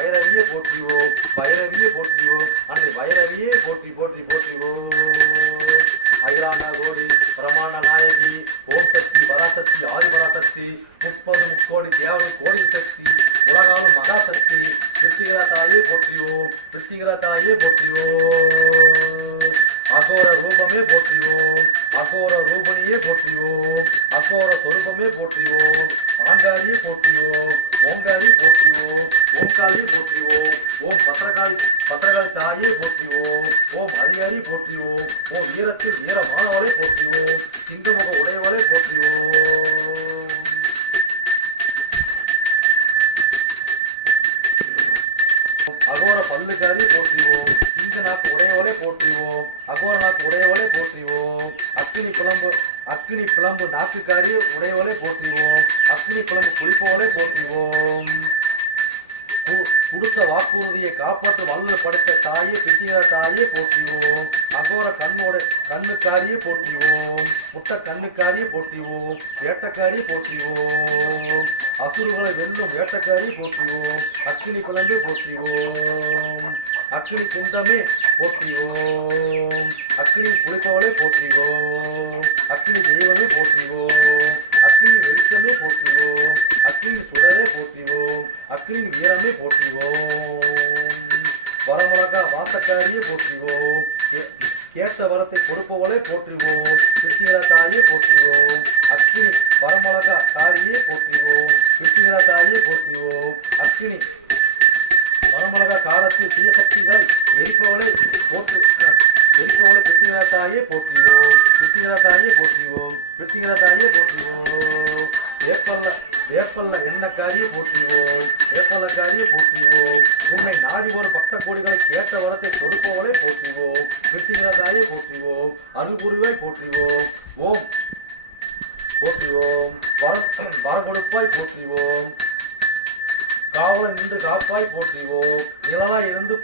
பைரவியே போற்றிவோம், பைரவியே போற்றிவோம், அன்னை பைரவியே போற்றி போற்றி போற்றிவோம். அகிலாண்ட கோடி பிரமாண நாயகி ஓம் சக்தி பராசக்தி ஆதிபராசக்தி 30 முக்கோடி தேவன் கோடி சக்தி உலகாலும் மகாசக்தி பிருத்திகிரா தாயே போற்றிவோம், பிருத்திகிரா தாயே போற்றிவோம். அகோர ரூபமே போற்றிவோம், அகோர ரூபணியே போற்றிவோம், அகோர சொரூபமே போற்றிவோம். ஆங்காரியே போற்றிவோம், ஓங்காரி போற்றிவோம், ஓங்காரியே போற்றிவோம். ஓம் பத்திரகாளி பத்திரகாளி தாயே போற்றிவோம், ஓம் அதிகாரி போற்றிவோம், ஓம் வீரத்தில் வீரமானவரை போற்றிவோம், சிங்கமுக உடையவரை போற்றிவோம். அகோர பல்லுக்காரி போற்றிவோம், சிங்க நாக்கு உடையவரை போற்றிவோம், அகோர நாக்கு உடையவரை போற்றிவோம். அக்கினி பிளம்பு நாக்குக்காரி உடையவரை போற்றிவோம், அக்கினி பிளம்பு குளிப்பவரை போற்றிவோம். கொடுத்த வாக்குறுதியை காப்பாற்ற வல்லல் படைத்த தாயே பிரித்திகிரா தாயே போற்றிவோம். அகோர கண்ணுக்காரியே போற்றிவோம், முட்டை கண்ணுக்காரியே போற்றிவோம், வேட்டக்காரியே போற்றிவோம். அசுறுகளை வெல்லும் வேட்டக்காரியை போற்றிவோம், அக்கினி குழம்பே போற்றிவோம், அக்கினி குண்டமே போற்றிவோம், அக்கினி குளிப்பவளே போற்றிவோம், அக்கினி தெய்வமே போற்றிவோம், அக்கினி வெளிச்சமே போற்றிவோம், அக்கினி சுடரே போற்றிவோம், அக்கினி வீரமே போற்றிவோம். வரமுழகா வாசக்காரியே போற்றிவோம், கேட்ட வரத்தை கொடுப்பவளே போற்றிவோம், பிரித்திகிரா தாயே போற்றிவோம். அக்கினி வரமுழகா தாரியே போற்றிவோம், பிரித்திகிரா தாயே போற்றிவோம். அக்கினி வரமுழகா காலத்தில் தீய சக்திகளை எரிப்பவளை பிரித்திகிரா தாயே போற்றிவோம், பிரித்திகிரா தாயே போற்றிவோம், பிரித்திகிரா தாயே போற்றிவோம். வேப்பல்ல எண்ணக்காரியை போற்றிவோம், வேப்பல்லக்காரியை போற்றிவோம். உன்னை நாடி ஒரு பக்த கோடிகளை கேட்ட வரத்தை கொடுப்பவளை போற்றிவோம், பிரித்திகிரா தாயை போற்றிவோம், அருள்புரிவாய் போற்றிவோம். ஓம் போற்றிவோம், வரம் கொடுப்பாய் போற்றிவோம், காவலன் நின்று காப்பாய் போற்றிவோம், நிழலாய் இருந்து